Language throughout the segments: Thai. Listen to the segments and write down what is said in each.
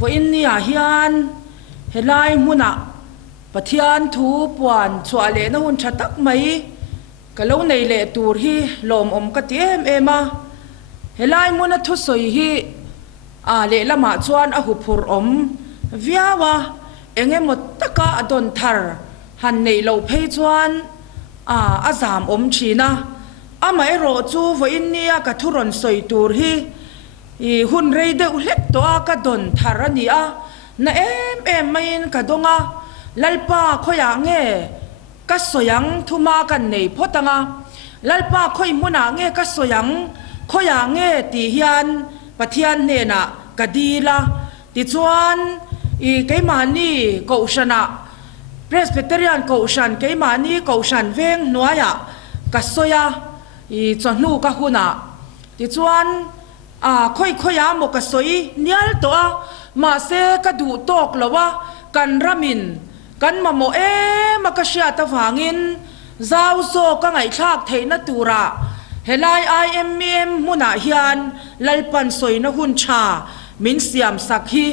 vô in ni a hian helai muna pathian thu puan chua le na hun thatak mai kalo nei le tur hi lom om ka ti em a helai muna thu soi hi a le lama chuan a hu phur om viawa enge mot taka adon thar han nei lo phei chuan a zam om china amai ro chu vo in nia ka thuron soi tur hi I hun rei de ulet to ka don thar ani a na em main ka donga lalpa khoya nge ka soyang thuma kan nei photanga lalpa khoi muna nge ka soyang khoya nge ti hian pathian ne na kadila ti chuan I keimani ko shana Presbyterian ko shan keimani ko shan veng nuaya ka soya I chonu ka huna ti chuan khoi ya mo ka soi nial to a ma se ka du tok lawa kan ramin kan mamo ma ka sha ta wangin zau so ka ngai thak theina tura helai IMM muna hian lalpan soi na hun cha min siam sakhi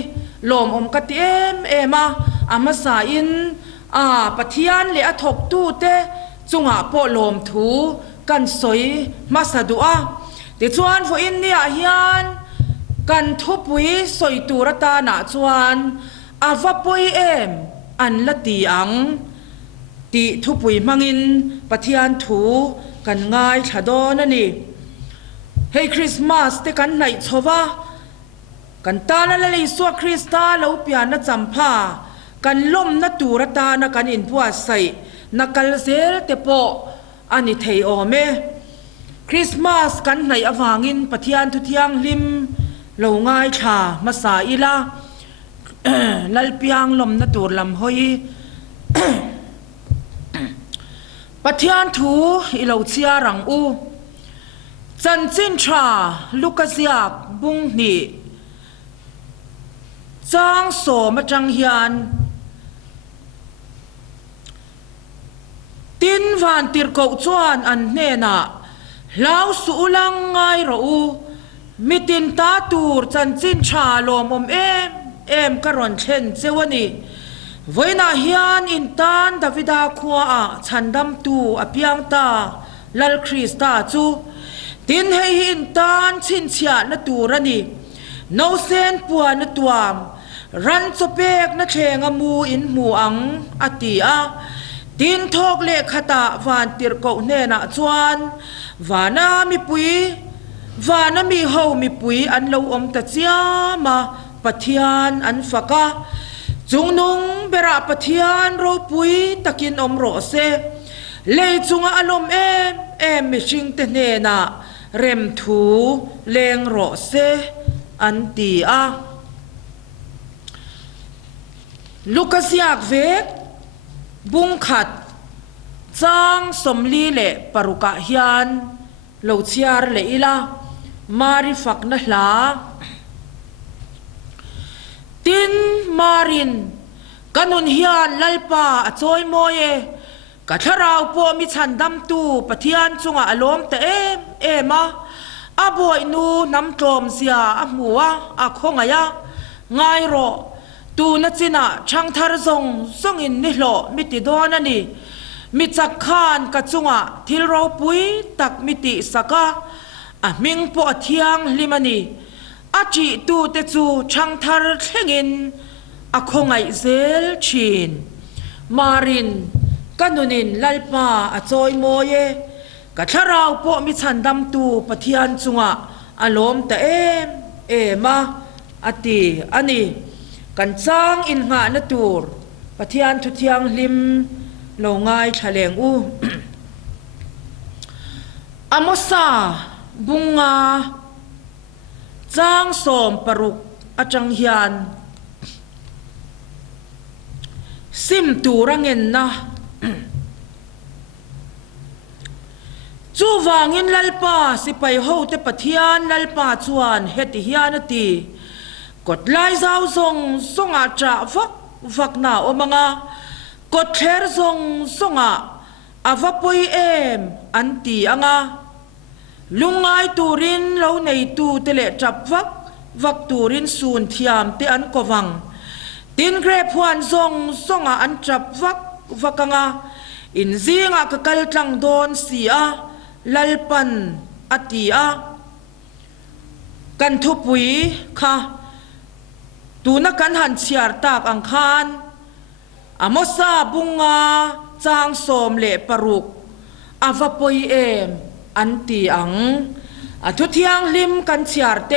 lom om ka ti ema ama sa in pathian le a thok tu te chunga po lom thu kan soi masadua ti chuan vo in nia hian kan thupui soi turata na chuan avapoi an la ti ang ti thupui mangin pathian thu kan ngai thadon ani hei Christmas te kan nai chowa kan ta na le so Krista lo pian na champha kan lom na turata na kan in puwa sai na kalzel te po ani thei ome Christmas kan nai awangin pathian thu thiang lim lo ngai tha masa ila lalpiang lom na tur lam hoi pathian thu I lo chia rang u chan chin tha lukasiak bung ni chang so ma chang hian tin van tir ko chuan an hne na lau su ulang ngai ro u mitin ta tur chan chin tha lom om em karon chen chewani voina hian in tan davida khua a chandam tu apiang ta lal Krista chu tin hei in tan chin chia na turani no sen puan na tuam ran chopek na thenga mu in mu ang atia tin thok le khata van tir ko ne na chuan vana mi pui vana mi ho mi pui an lo om ta chia ma pathian an faka chungnung bera pathian ro pui takin om ro se le chunga alom em mi sing te ne na rem thu leng ro se an ti a lukasiak vek bung khat chang somli le paruka hian lo chiar le ila mari fak na hla tin marin kanun hian lalpa achoi moye ka tharau po mi chandam tu pathian chunga alom te ema aboi nu nam tlom sia amua a khongaya ngai ro tu na china chang thar zong zong in ni hlo mi ti don ani mi chak khan ka chunga thil ro pui tak mi ti saka a ming po thiang limani achi tu te chu chang thar thlengin a khongai zel chin marin kanunin lalpa a choi moye ka tharau po mi chandam tu pathian chunga alom ta ema ati ani kan chang in nga na tur pathian thu thiang lim lo ngai thaleng u amosa bunga chang som paruk achang hian sim turangen na chu wangin lalpa sipai ho te pathian lalpa chuan heti hian ati kot lai zau zong songa cha vak na omanga kot ther zong songa avapoi anti anga lungai turin lo nei tu tele chap vak วักตูรินสูนทิยามเตอันกวังตินเกรพวนซงซงอันจับวักงาอินซีงากกัลจังโดนเสียลัลปันอติอากันทุปุยค่ะตูนักกันหันเชียร์ตากอังคารอามซาบุงาจางโสมเละปรุกอาวปอยเอมอันตีอังทุทียงลิมกันเชียร์เต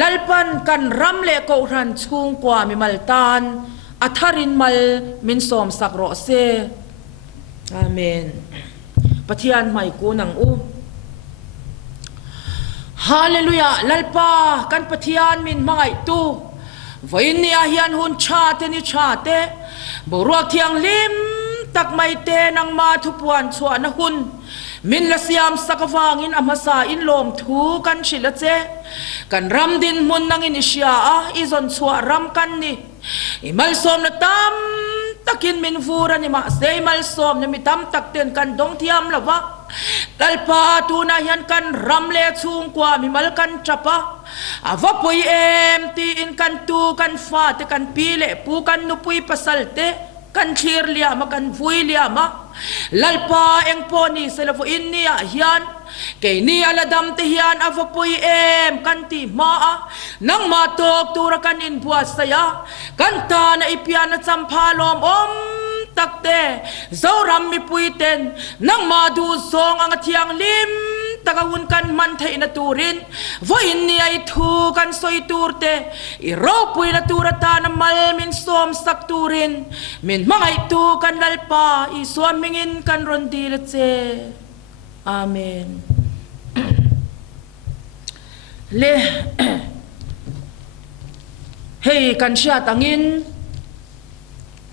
ลัลปันกันรำเละโกรันชุงกว่ามิมัลตานอัทารินมัลมินโสมสักโรเซอาเมนปะเทียนไม่กูนังอูฮาเลลูยาลัลปากันปะเทียนมินมังไอตูวันนี้อาเฮียนหุ่นชาเตนิชาเตบรัวเทียงลิมตักไม่เตนังมาทุกวันชวนหุ่นมินละสยามสักฟางอินอามาซาอินลมทูกันชิลเจกันรำดินมุนนังอินิชยาอีจอนชัวรำกันนี่อิมัลสมนะตัมตักินมินฟูรันิมาเซอิมัลสมนะมิตัมตักเตือนกันดงเทียมละวะลัลปาตูนายันกันรำเลชุงกว่ามิมัลกันจับะอาวปุยเอ็มตีอินกันตูกันฟาเตกันปีเลปูกันนุปุยปัสสัลเตกันเชียร์เลียมากันฟุยเลียมาลัลปาเอ็งปอนีเซลฟอินนี่อาฮิยันเกนี่อาลาดัมเทียนอาวปุยเอ็มกันตีมานังมาตกตูระกันอินบัวสยากันตาในพิอานะจัมพาลมตักเตเจ้ารำมีปุยเต็นนังมาดูซองอังเทียงลิมตะกวนกันมันไทยนตูรินวันนี้ไอทูกันสอยตูรเตอีรอปุยนตูรตานมัลมินสวมสักตูรินมินมังไอตูกันลัลปาอีสวมมิงินกันรอนดีละเจอาเมนเลเฮกันเชียตังิน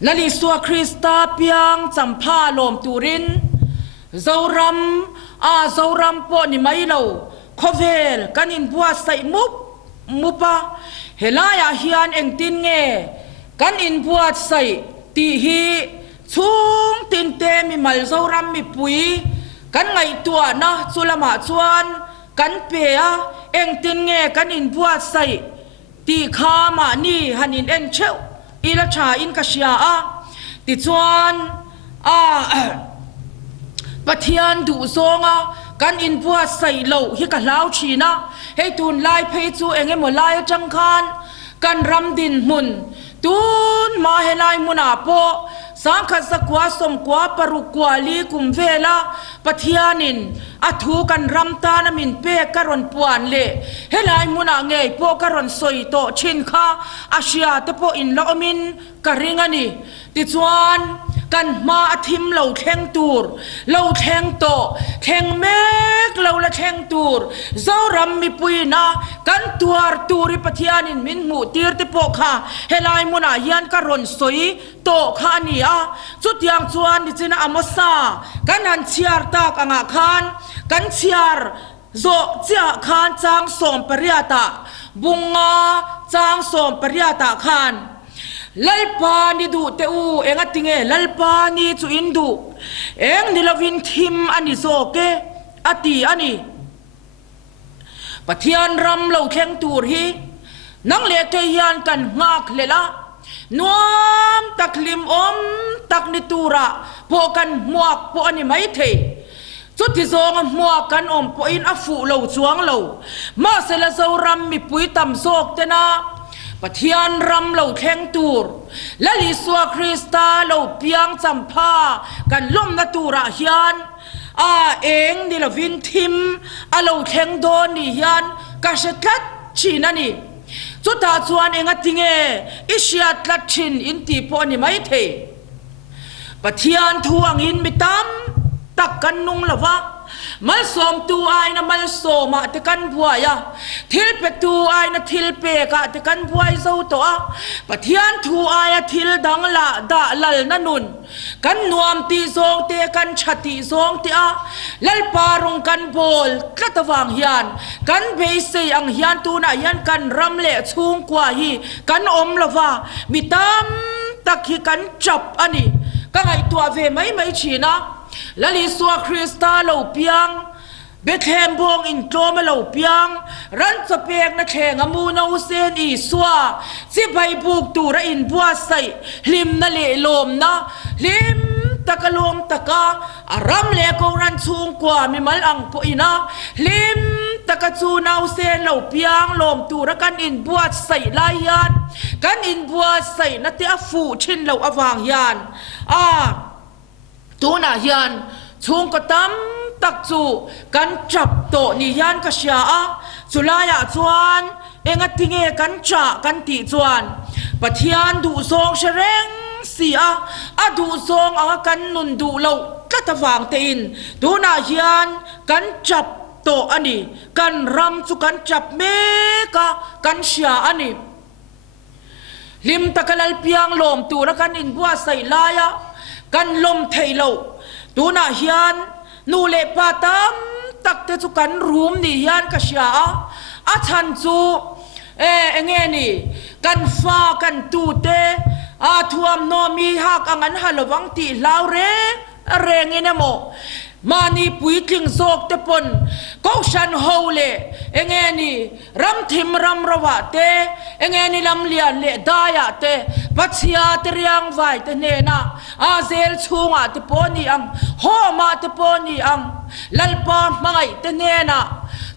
ลลิสัวคริสตาเปียงจำพาลมตูรินเจ้ารำปอนี่ไม่เล่าขเวลกันอินบัวใส่มุปะเฮลายาฮิอันเองตินเงกันอินบัวใส่ตีฮีชุงตินเตมีมัลเจ้ารำมีปุยกันไงตัวนะสุลมาชวนกันเปียเองตินเงกันอินบัวใส่ตีขามานี่ฮันอินเอ็นเชวอีละชาอินกษยาติจวนปะเทียนดูซงกันอินบัวใส่เหลาฮิกะลาวชีนะให้ตูนลายเพยจูเองให้หมดลายจังคันกันรำดินมุนตูนมาให้ลายมุนาโปสังขสกวาสมกวาปรุกวาลีกุมเวลาปะเทียนินอทูกันรำตานามินเปกรอนปวนเล่ให้ลายมุนาเงยโปกรอนสอยโตชินข้าอาเซียตะโปอินละอมินกริงานีติจวนกันมาอธิมเหล่าแทงตูรเหล่าแทงโตแทงเมกเหล่าละแทงตูรเจ้ารำมีปุยนากันตัวตูริปะเทียนินมินหมูตีร์ติโปข้าให้ลายมุนายันกรอนสอยโตข้านี่จุดยังชวนดิจินาอมสากันหันเชียร์ตากอ่างคานกันเชียร์โซเจ้าคานจางสมปริยตาบุงงาจางสมปริยตาคานลัลปานี่ดูเตอูเองติงเอลัลปานี่จุอินดูเองนิลวินทิมอันนี้โซเกอติอันนี้ปะเทียนรำเหล่าแข่งตูรฮีนังเลี้ยเทียนกันงากเลละนวมตักลิมตักนิตูระพวกันหมวกพวกนี้ไม่เทจุดที่สองหมวกกันพวกอินอฟูเหล่าจวงเหล่ามาเสละเจ้ารำมีปุยตำโซกเตนะปะเทียนรำเหล่าแข่งตูรและลิสวาคริสตาเหล่าเปียงจำพากันล้มนตูระเฮียนเองนี่ละวินทิมเหล่าแข่งโดนนี่เฮียนกาเชตัดชีนันนี่จุดตาชวนเองติงเออิชยาตลัดชินอินตีพอนี่ไม่เทปะเทียนทวงอินมิตามตักกันนุงละวะมันสมตูไอนะมันสมแต่กันบัวยาทิลเปตูไอนะทิลเปกะแต่กันบัวเจ้าตัวปะเทียนทูไอทิลดังละดาลัลนันุนกันนวมตีซองเตกันชติซองเตะลัลปารงกันโบลกระตวังยันกันเบสอังยันตูน่ะยันกันรำเละชุงกว่าฮีกันละวะมิตามตักฮีกันจับอันนี้ก็ไงตัวเวไม่ชีนะและลิสวาคริสตาเหล่าเปียง เบธเลมบงอินโตมาเหล่าเปียงรันจะเปียกนะเชงอมูนาอุเซนอีสวาสิไปบุกตูระอินบัวใส่ลิมนาเลลมนะลิมตะกะลมตะกะอารามเลกงรันชุงกว่ามีมัลอังปุยนะลิมตะกะจูนาอุเซนเหล่าเปียงลมตูระกันอินบัวใส่ลายยันกันอินบัวใส่นัตติอาฟูชินเหล่าอวางยันตูน่ายันชุงก็ตั้มตักจูกันจับโตนิยันกษยาจุลายจวนเองติเงกันจ่ากันติจวนปะเทียนดูทรงเชรงเสียดูทรงกันนุนดูเหล่ากัตวางเตินตูน่ายันกันจับโตอันนี้กันรำจุกันจับเมกะกันเสียอันนี้ลิมตะกะลเปียงลมตูระกันอินบัวใส่ลายกันลมเทเหล่าตูน่ายันนูเลปาตัมตักเตจุกันรูมนี่ยันกษยาชันจูเงนี่กันฟ้ากันตูเตทวมโนมีหักอันฮัลวังตีลาวเรงเนโมมานีปุยทิงโซกเตปนก็ฉันโฮเลเงนี่รำทิมรำระวะเตเงนี่ลำเลียนเลดายะเตปัจยาเตรียงไว้เตเนนะเซลชูงะเตปนีอังโฮมาเตปนีอังลัลปามังไอเตเนนะ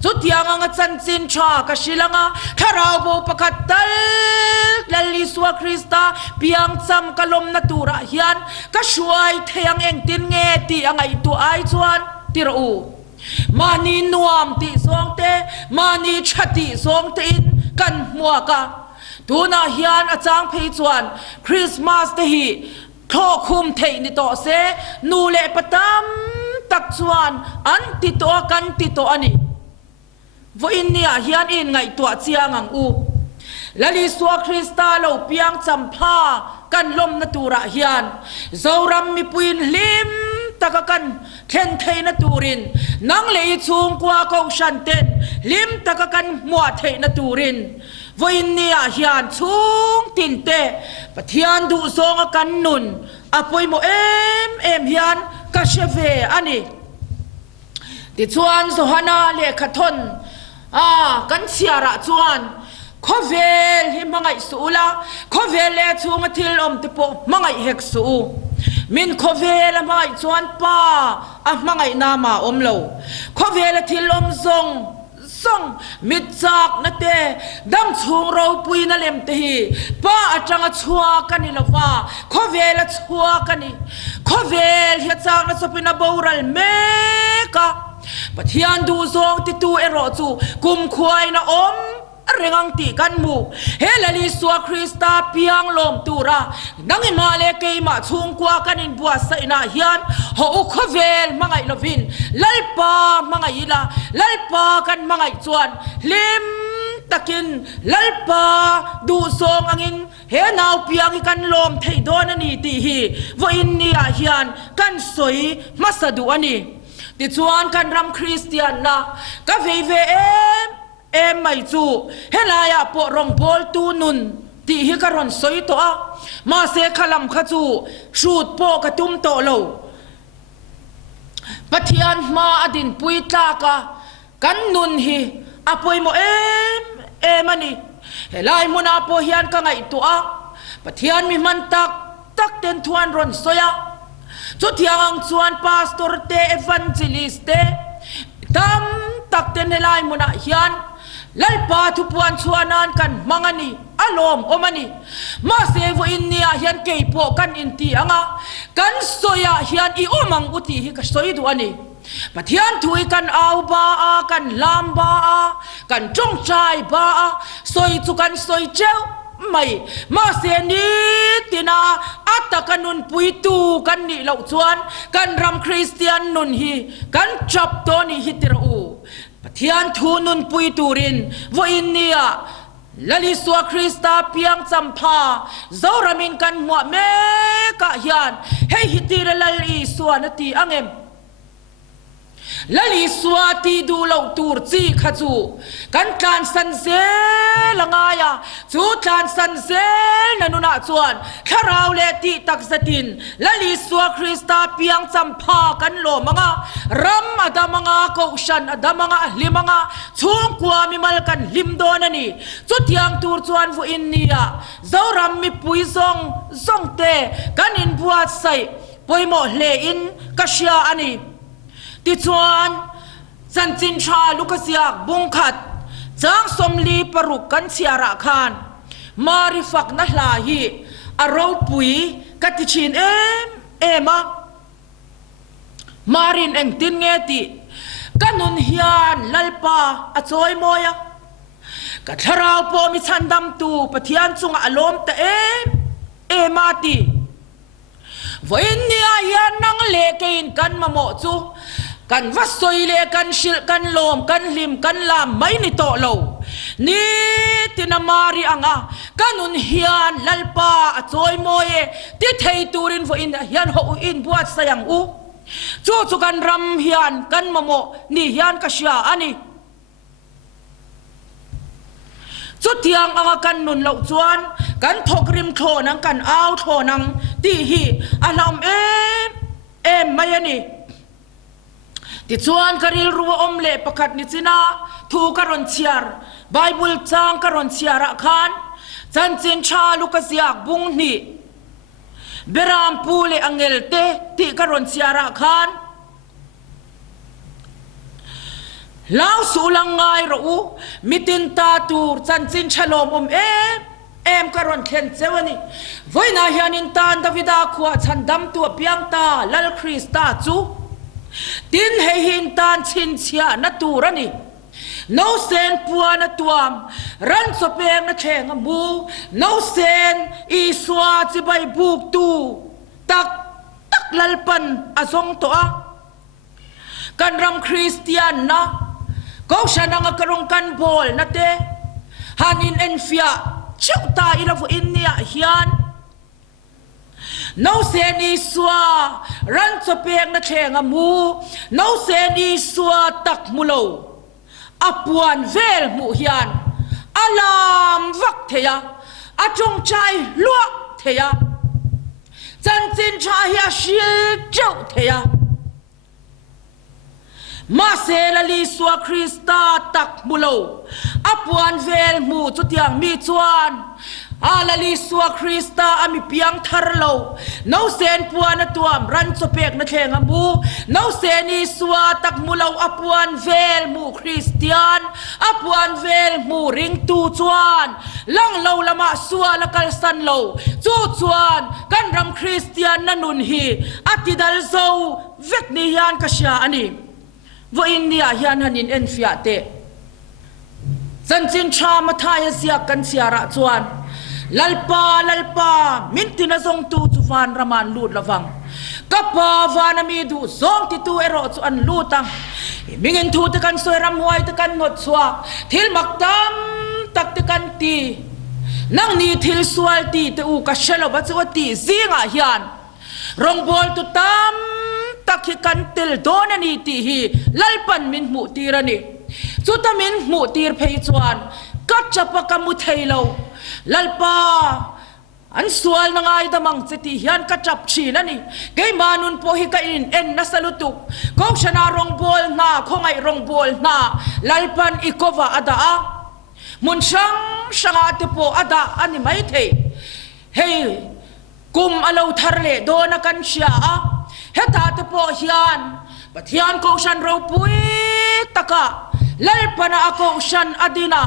สุดยังงัดสันสินชากชิลังทาราวบุปกัตตัลลัลลิสวาคริสตาเปียงซัมกลมนัตุระยันก็ช่วยเทียงเองตินเงตีอังไอตัวไอจวนติรูมานีนวมติสองเตมานีชติสองตินกันมัวกะตัวนายันอาจารย์เพยจวนคริสต์มาสเตฮีทอคุมเทนิโตเซนูเลปตัมตักจวนอันติโตกันติโตอันนี้ว่าอินเนียเฮียนอินไงตัวเจียงังอูและลิสวาคริสตาโลเปียงจำพากันลมนตูระเฮียนเจ้ารัมมีปุยนลิมตะกันเทนเทนตูรินนังเลยชุงกว่าเขาชันเตนลิมตะกันมัวเทนตูรินว่าอินเนียเฮียนชุงตินเตปะเทียนดูทรงกันนุนอภัยโมเอ็มเฮียนกัชเวอันนี้ติดชวนสุฮานาเลขทนกันเสียระจวนข้อเวลที่มังไงสูละข้อเวลเลชูงทิลอมติปมังไงเฮกสูมินข้อเวลมังไงจวนป้ามังไงนามาอมโลข้อเวลทิลอมส่งมิดจากนั่นเตดังชูงเราปุยนั่นเลมตีป้าอาจารย์ชัวกันนี่ละว่าข้อเวลชัวกันนี่ข้อเวลที่จากนั่นสปินาบูรัลเมกะปะเทียนดูซองติตูเอโรจูกุมควายนะอมเร่งตีกันมูเฮลลิสวาคริสตาเปียงลมตูระนังอิมาเลเกยมาชุงกว่ากันอินบัวใส่นาเฮียนฮอุคเวลมังไงลวินลัลปามังไงยิลาลัลปากันมังไงจวนลิมตะกินลัลปาดูซองอังินเฮนาวเปียงกันลมไทยโดนนี่ตีฮีว่าอินเนียเฮียนกันสวยมาสะดูอันนี้ติดชวนกันรำคริสเตียนนะก็เวไม่จูเฮลายาปอรงบอลตูนุนตีฮิการอนสอยตัวมาเสขลัมขจูชูดปอกระตุ้มโตโลปะเทียนมาอดินปุยตากะกันนุนฮีอปอยโมมันนี่เฮลายมุนาปอฮิยันกังไอตัวปะเทียนมีมันตักเต็นทวนรอนสอยจุดyang ang chuan pastor te evangelist te tam tak ten helai muna hian lalpa thu puan chuanan kan mangani alom omani ma sevo innia hian keipo kan inti anga kan soya hian I omang uti hi ka soi du ani pathian thui kan au ba a kan lam ba a kan chong chai ba a soi chu kan soi cheu mai ma se ni tina atakanun puitu kan ni lo chuan kan ram christian nun hi kan chap to ni hitiru pathian thu nun puitu rin vo innia lali swa krista piang champa zoramin kan mo me ka hian hei hitira lali swa na ti angem ละลีสวาตีดูเหล่าตูร์จีขจูกันการสันเซละงายาจูการสันเซนันุนาจวนข้าราวเลติตักสตินละลีสวาคริสตาเปียงจำพากันโลมังารำอดามังากอชันอดามังลิมังช่วงกว่ามิมัลกันลิมโดนันีจุดยังตูร์จวนฟูอินเนียเจ้ารำมีปุยซองเตกันอินบัวใส่ปุยโมเลอินกัชยาอันนี้ติดชวนสันจินชาลุกเสียกบุงขัดจางสมลีปรุกกันเชียระคานมาริฟักนัลาฮีอาราวปุยกัติชินเอมามารินเองตินเงติกันนุนฮิยันลัลปาอจอยโมยกัทราวปอมิชันดำตูปะทิยันจุงอารมณ์แต่เอมาติวันนี้ยันนังเลกินกันมาโมจูกันวัดสวยเลกันชิลกันลมกันลิมกันลามไม่นิโตโลนี่ตินามารีอังกันนุนฮิยันลัลปาจอยโมยติเทยตูรินวันนี้ยันหูอินบวชสยังจูกันรำฮิยันกันมาโมนี่ฮิยันกัชยาอันนี้จุดยังกันนุนเหล่าจวนกันทกริมโถนังกันเอาโถนังตีฮีอารมเอ็มไม่ยันนี่ติดชวนกริลรัวอมเล่ประคัดนิจินาทูกรอนเชียร์ไบเบิลจางกรอนเชียร์ขันจันจินชาลุกเสียกบุงนี่เบรามปูเลอังเอลเตติกรอนเชียร์ขันลาวสุลังไงรู้มิตินตาตูร์จันจินชโลมเอ็มกรอนเข็นเจวนี่วันนี้ยันินตานดาวิดาขวาฉันดำตัวเปียงตาลัลคริสตาจูดินให้หินตานชินเชียนัตูรันี่น้าเซนปัวนตัวมรันสเปงนัเชงมูน้าเซนอีสวาจิบายบุกตูตักลัลปันอซงตัวกันรำคริสเตียนนะก็ฉันนั่งกระงกันบอลนะเตฮันินเอ็นฟิอาเจ้าตาอิลาฟูอินเนียฮิยันน้าเซนีสัวรันสเปียงนัเชงมูน้าเซนีสัวตักมุโลอปวนเวลมูฮิยันอลามวักเทียอาจงใจลวกเทียจันจินชาฮิอาชิลเจ้าเทียมาเซลลีสวาคริสตาตักมุโลอปวนเวลมูจุดยังมีจวนอาลลีสวาคริสตาอามิเปียงทาร์โลน้าเซนปวนตัวมรันสเปกนัเชงมูน้าเซนีสวาตักมุโลอปวนเวลมูคริสเตียนอปวนเวลมูริงตูจวนลังโลละมาสวาละกัลสันโลจูจวนกันรำคริสเตียนนันุนฮีอติดัลโซเวกนิยานกษยาอันนี้วันนี้ยันฮันินเอ็นฟิอาเตจันจินชามาทายเสียกันเสียระจวนลัลปามินตินาซงตูจุฟานรามันลูดละฟังกับปาวานามีดูซงติตูเอโรจุอันลูตังมิงินทูตะกันสวยรำหวยตะกันงดสวาทิลมักตัมตักตะกันตีนังนีทิลสวลตีเตอูกัชเชลบัจวตีซิงอายันรองบอลตุตัมตักกันติลโดนนีตีฮีลัลปันมินมุตีรันีจุดมินมุตีร์เพยจวนกัจจปกมุทัยโลลัลปาอันสวลนังไอดมังเจติยันกัจจับชีนันี่เกยมานุนโพหิกอินเอ็นนัสลุตุกกองชนะรองบอลนาคงไอรองบอลนาลัลปันอิโกวาอดามุนช่างอาติโปอดาอันนี้ไม่เทเฮกุมอลาวทาร์เลโดนกันเชียเฮตาติโปฮิยันปัทยันกองชันเราปุยตะกะลัลปันอากองชันอดินา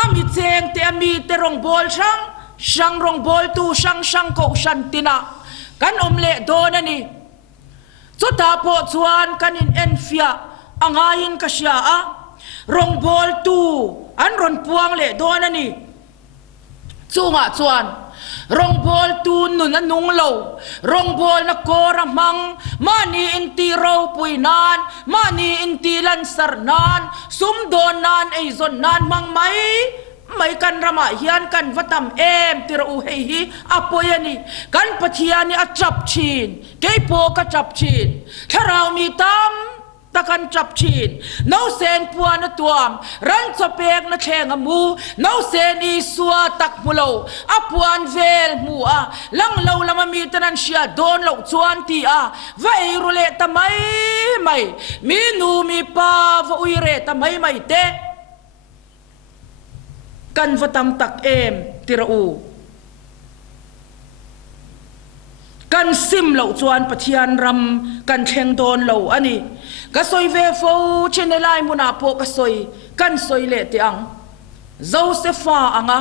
อามิเจงเตอมีเตรองบอลช่างรองบอลตูช่างกองชันตินากันอมเละโดนนี่สุดท้ายพอชวนกันอินเอ็นฟิอาอ่างอินกัชยารองบอลตูอันรอนพวงเละโดนนี่จูงชวนรองบอลตูนุนนุงโลรองบอลนักโกระมังมานีอินตีเราปุยนานมานีอินตีลันสร์นานซุมโดนนานไอซอนนานมังไม่กันรำฮิยันกันวัตมติระอุเฮฮีอปอยนี่กันปะเทียนี่จับชีนเกยโปก็จับชีนถ้าเรามีต ตะกันจับชีนน้าเซนปวนตัวมรันจะเปกนะเชงมูน้าเซนอีสัวตักมุโลอปวนเวลมัวลังเลวละมามีตันเชียโดนเลวจวนตีไว้รุเลตไม่มีนูมีป้าวุยเรตไม่เตะกันฟตัมตักติระอูกันซิมเหล่าจวนปะเทียนรำกันเชงโดนเหล่าอันนี้ก็สอยเวฟเชนไลมุนาโปก็สอยกันสอยเละตีอังโจเซฟาอัง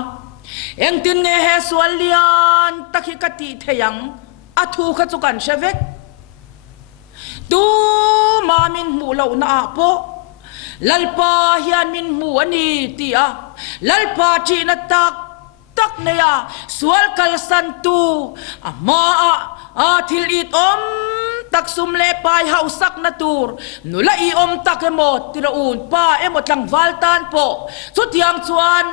เอ็งตินเงเฮสวลเลียนตะคิกติเทียงอัทูขจุกันเชเวกดูมามินมูเหล่านาโปลัลปาฮิยันมินมูอันนี้ตีลัลปาจีนตักเนียสวลกัลสันตูมาทิลอิดตักซุมเลปายเฮาสักนาตูร์นุละอีตักหมดติระอูนป้าหมดลังวัลตันโปสุดยังชวน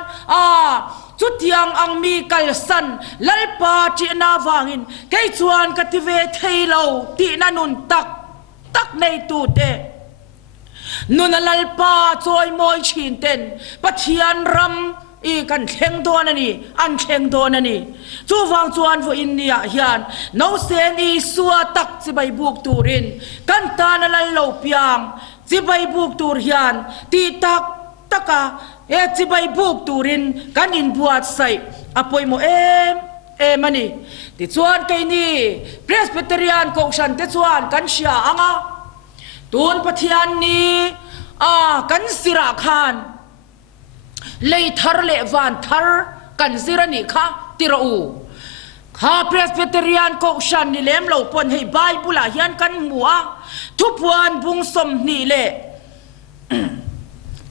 สุดยังอังมีกัลสันลัลปาจีนาวางินแกชวนกติเวทเฮโลตีนันุนตักในตูเตนุนลัลปาจอยมอยชินเตนปะเทียนรำอีกันเชงโดนนี่อันเชงโดนนี่จูฟังจวนฟูอินเดียเฮียนน้าเซนอีสัวตักจิบายบุกตูรินกันตานลัลโลเปียงจิบายบุกตูรเฮียนตีตักจิบายบุกตูรินกันอินบวชใส่อภัยโมมันนี่ติจวนไกนี่เพรสเบเตเรียนกองฉันติจวนกันเชียอ่ะตูนปะเทียนนี้กันสิราคานเลยทาร์เลวันทาร์กันสิรานิค่ะติระอูข้าเพรสเบเตเรียนกองฉันนี่เล่มเราปนให้ไบเบิลเฮียนกันมัวทุกวันบุงสมนี่เละ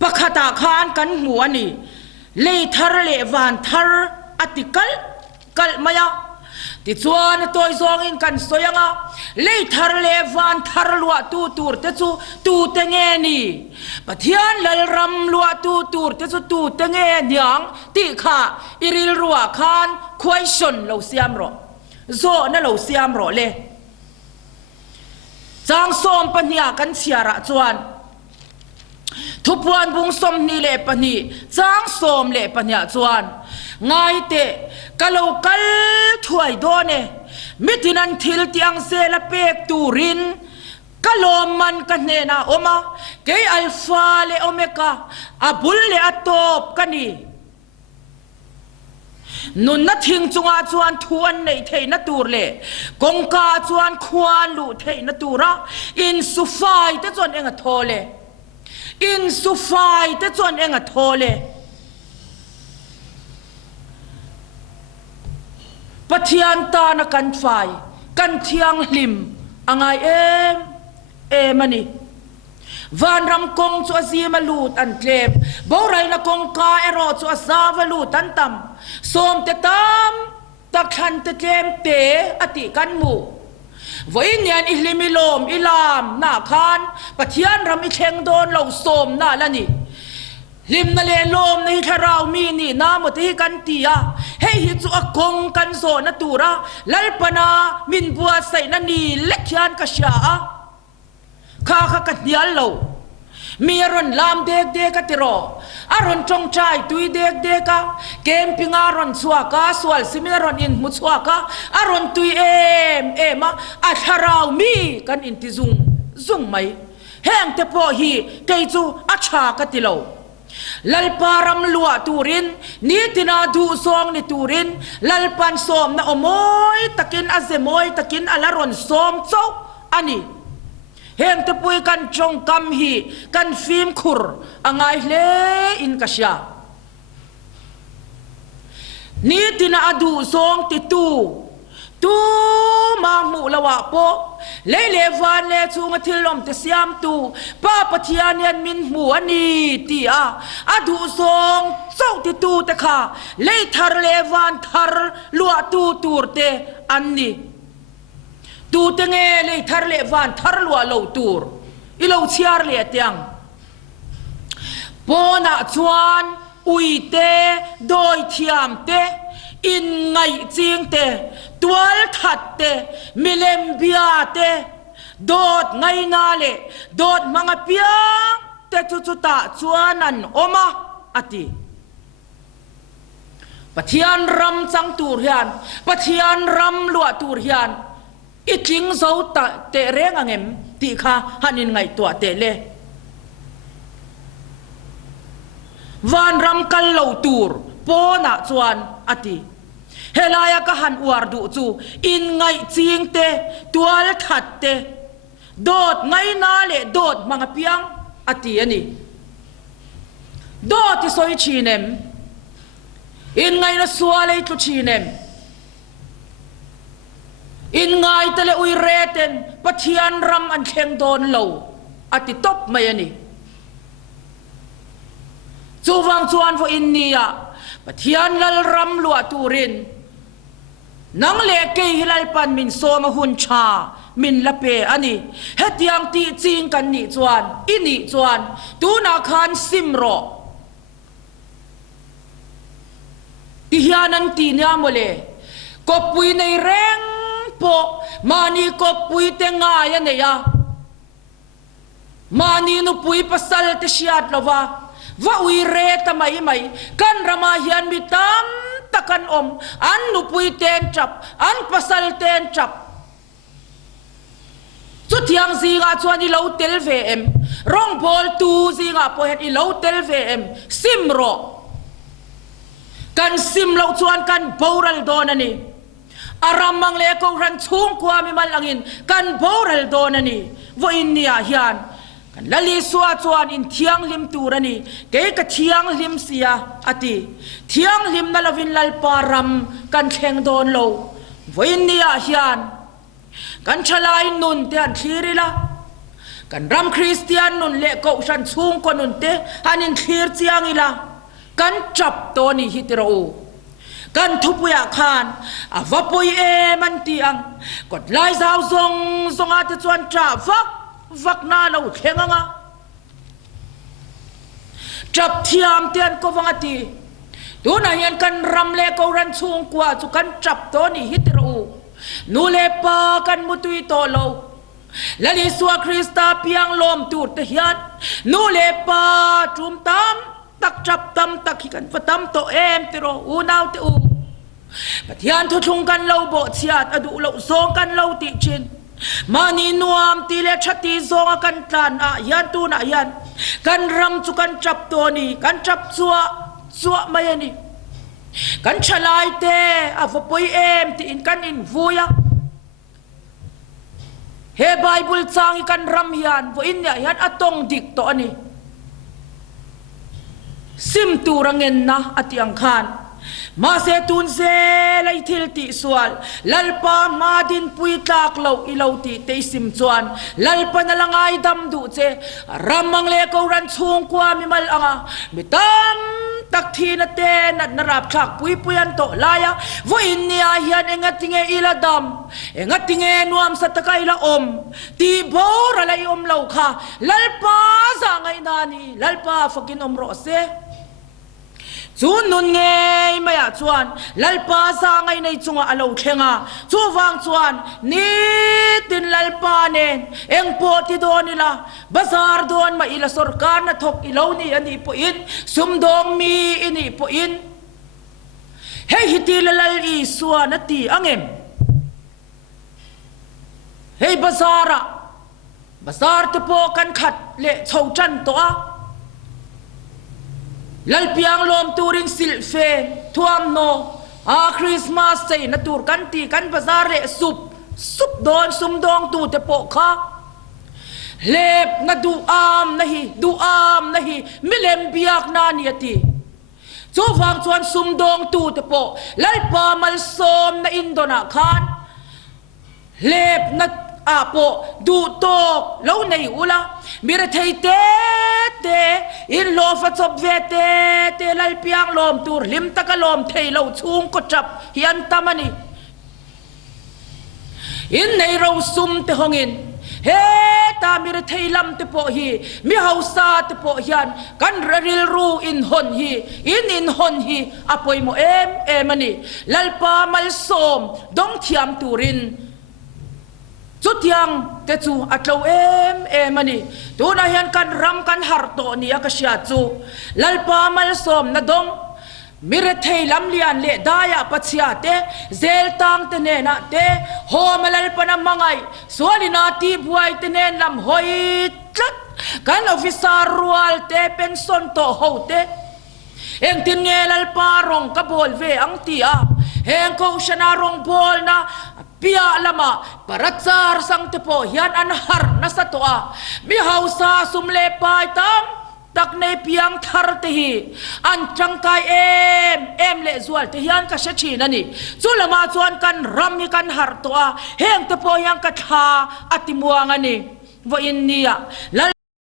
ปะขตาคานกันมัวนี่เลยทาร์เลวันทาร์อติกัลมายาติจวนตัวซองอินกันสวยงาเลยทาร์เลวันทาร์ลัวตูร์เตจูตูเตงนี่ปะเทียนลลรำลัวตูร์เตจูตูเตงยังติข้าอิริลรัวคานควยชนเราเสียมรอโซนั่นเราเสียมรอเลยจางส้มปัญญากันเสียระจวนทุกวันบุงสมนี่เละปนีจางส้มเละปัญญาจวนง่ายเตะกะโลกัลถวยโดนมิถินันทิลที่อังเซลเปกตูรินกะโลมันกันเนนาโอมาเกยอัลฟาเลโอเมกาอับุลเลอัตโตบกันนี่นุนนัดทิ้งจงอาจวนทวนในเทนตูร์เล่กงกาจวนควานลูเทนตูระอินสุฟายแต่จวนเองอะโทเลอินสุฟายแต่จวนเองอะโทเลปะเทียนตานะกันไฟกันเทียงลิมอ่างไอมันนี่วันรำกงชัวซีมาลูตันเคลมบ่ไรนะกงกาเอโรชัวซาวลูตันตัมสมเตตัมตะขันเตเคลมเตอติกันมูวันนี้อิลิมิโลมอิลามนาคานปะเทียนรำอิเชงโดนเราสมน่าละนี่ลิมนาเลลมในทาราวมีนี่น้ำมติกันตีให้หิจุกงกันโซนตูระลัลปนามินบัวใส่นันนี่เล็กยันกษยาข้ากัดเดียลโลมีอารมณ์ลามเด็กกันติโรอารมณ์จงใจตุยเด็กเกมพิงอารมณ์สวากาสวลซิมิอารมณ์อินมุสวากาอารมณ์ตุยมาอัทาราวมีกันอินติซุงไหมแห่งเตปอฮีเกยจูอัชากัติโลลัลปารำลัวตูรินนี่ตินาดูซองนี่ตูรินลัลปันสมนะอมอยตะกินอาเซมอยตะกินอลารอนสมโซอันนี้เห็นตะปุยกันจงกำฮีกันฟิล์มขุรอ่างไงเลอินกัชยานี่ตินาดูซองติตูมาหมู่ละวะโปเลวันเลจูงทิลลมเตสยามตูป้าปะเทียนยันมินหัวนี่ตีอดูซองโซติตูเตค่ะเลทาร์เลวันทาร์ลัวตูร์เตอันนี้ตูเตงเลทาร์เลวันทาร์ลัวลัวตูร์อีลัวเชียร์เลเตียงปนักจวนอุยเตโดยเทียมเตอินไงจริงเตตัวทัดเตมิเลมเบียเต dot ngai na le dot mga piang te chuchuta chuanan oma ati pathian ram chang tur hian pathian ram lua tur hian iting zo ta te reng angem ti kha hanin ngai tua te le van ram kal lo tur pona chuan ati helaya ka han uar du chu in ngai ching te tual that te dot ngai na le dot mga piang ati ani dot ti soi chinem in ngai na sualei tu chinem in ngai tele ui reten pathian ram an thleng don lo ati top mai ani chuwang chuan vo in nia pathian lal ram lua turin nang le ke hilal pan min soma hun cha min lape ani hetiang ti ching kan ni chuan ini chuan tu na khan simro ti hianan ti nya mole ko pui nei reng po mani ko pui te nga ya ne ya mani nu pui pasal te siat lova va ui re ta mai mai kan rama hian mi tam takan om an nu pui ten chap an pasal ten chap chu thiang zinga chuan I lo tel ve em rong bol tu zinga po het I lo tel ve em simro kan sim lo chuan kan boral don ani aramang le ko ran chung kwa mi malangin kan boral don ani vo in nia hian kan lali suwa chuan in thiang lim turani ke ka thiang lim sia ati thiang lim na lovin lal param kan thleng don lo vo in nia hian kan chalai nun te an thirila kan ram christian nun le ko san chung ko nun te hanin thir chiang ila kan chap to ni hitiro kan thupuya khan avapoi e man tiang kot lai zau zong zonga te chuan tra vak na lo thenganga chap thiam tian ko wangati tu na hian kan ram le ko ran chung kwa chu kan chap to ni hitiro nu le pa kan mutui to lo lali suwa krista piang lom tu te hian nu le pa tum tam tak chap tam tak hi kan patam to em tiro u naw te u pathian thu thung kan lo bo chiat adu lo song kan lo ti chin mani nuam ti le thati zonga kan tlan a hian tu na hian kan ram chu kan chap to ni kan chap chua mai ani kan chalai te avopoi em ti in kan in vuya he bible chang I kan ram hian vo in ya hian atong dik to ani sim turangen na atiang khan ma se tun se lai thil ti swal lalpa ma din pui tak lo ilo ti te sim chuan lalpa na langai dam du che ramang le ko ran chung kwa mi mal anga mitam tak thi na te na narap thak pui puyan to laya vo in nia hian engatinge ila dam engatinge nuam sa takai la om ti bor alai om lo kha lalpa za ngai nani lalpa fakin om ro se chun nun nge maya chuan lalpa sa ngai nei chunga alo thlenga chu wang chuan ni tin lalpa nen eng po ti donila bazar don ma ila sarkar na thok ilo ni ani po in sumdong mi ini po in hey hitilalal I suan ati angem hey bazar te po kan khat le chho chan to a lalpiang lom turin silfe thuam no a christmas sei na tur kan ti kan bazar le sup don sum dong tu te po kha lep na du am nahi milem biak na ni ati chu wang chuan sum dong tu te po lalpa mal som na indona khan lep na apo du tok lo nei ula mira thei te in lo fa chop ve te lal piang lom tur lim takalom thei lo chung ko chap hian tamani in nei ro sum te hongin he ta mira thei lam te po hi mi hausa te po hian kan raril ru in hon hi apoi mo em ani lalpa mal som dong thiam turin จุดยังเตจูอัตโลมันนี่ตัวนั้นยันกันรำกันฮาร์โตนี่อากาศยาจูลัลปามัลสมนาดงมิเรเทลำเลียนเลดายาปัจยาเตเซลตังเตเนนะเตโฮมาลัลปนามังไงสวลินาทีบวยเตเนนลำหอยจัดกันออฟิซารัวลเตเป็นส่วนโตโฮเตเองตินเงลัลปารองกบอลเวอังตีอาเฮงโคชนารองบอลนะPia lama paratsar sang tepo hian an har na satoa mi hausa sumle pai tam tak nei piang thar te hi an changkai em le zual te hian ka she thin ani chulama chuan kan ram hi kan har toa heng tepo yang ka tha atimuang ani vo in nia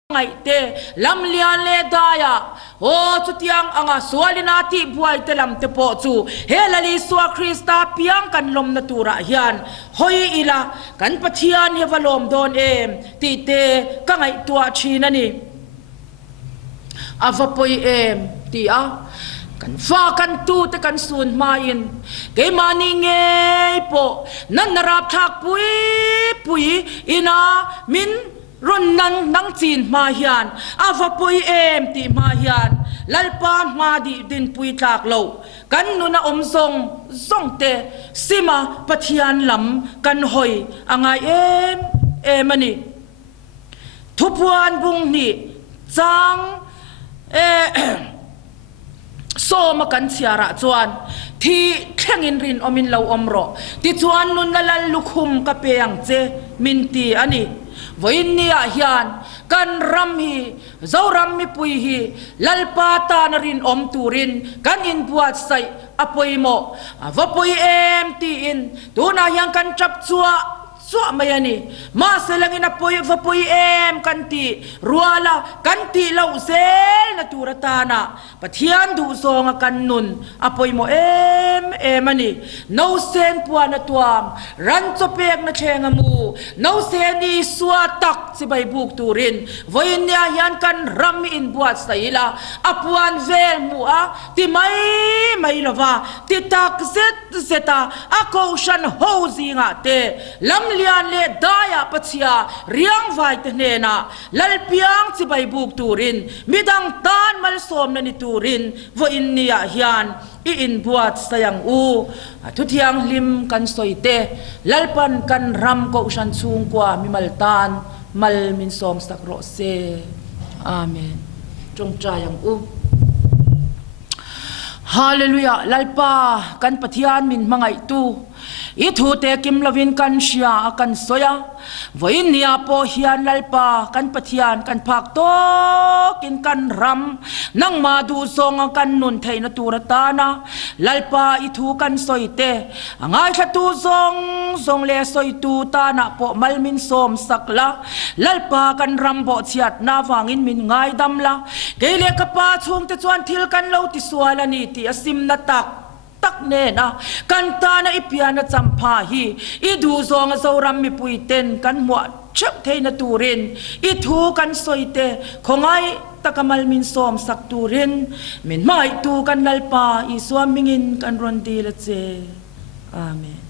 ngai te lam lian le daya o chutiang anga sualinati buai te lam te po chu helali swa krista piang kan lom na tura hian hoi ila kan pathian he valom don ti te ka ngai tua thina ni avapoi ti a kan fa kan tu te kan sun main ke mani nge po nan narap thak pui ina min run nang chin ma hian avapoi ti ma hian lalpa ma di din pui tlak lo kan nuna zong te sima pathian lam kan hoi angai ani thupuan bung ni chang so ma kan chiara chuan thi thlengin rin omin lo omro ti chuan nun nalal lukhum ka peang che min ti ani voin nia hian kan ram hi zo ram mi pui hi lalpa ta narin om turin kan in buat sai apoi mo avapoi ti in tuna yang kan chap chua mayani ma selangin apoi vapoi kanti ruala kanti lau sel na turatana pathian du songa kan nun apoi mo ani no sen puan na tuam ran chopek na thenga mu no sen ni suatak si bai buk turin voin nia yan kan ram in buat saila apuan vel mu a ti mai lova ti tak zeta ako shan ho zinga te lam lian le daya pachia riang vai te nena lalpiang chi bai buk turin midang tan mal som na ni turin vo in nia hian i in buat sayang u thuthiang lim kan soite lalpan kan ram ko shan chung kwa mi maltan mal min som sakro se amen trong trayang u hallelujah lalpa kan pathian min mangai tu ithu te kim lovin kan shia kan soya voin nia po hian lalpa kan pathian kan phak to kin kan ram nang ma du song kan nun theina turatana lalpa ithu kan soite angai thatu zong le soitu ta na po malmin som sakla lalpa kan ram bo chiat na wangin min ngai damla keile ka pa chung te chuan thil kan lo ti sualani ti asim na tak ne na kan ta na ipiana champa hi I du zong zoram mi puiten kan mo chap theina turin I thu kan soite khongai takamal min som sak turin min mai tu kan lalpa I swam mingin kan ron di la che amen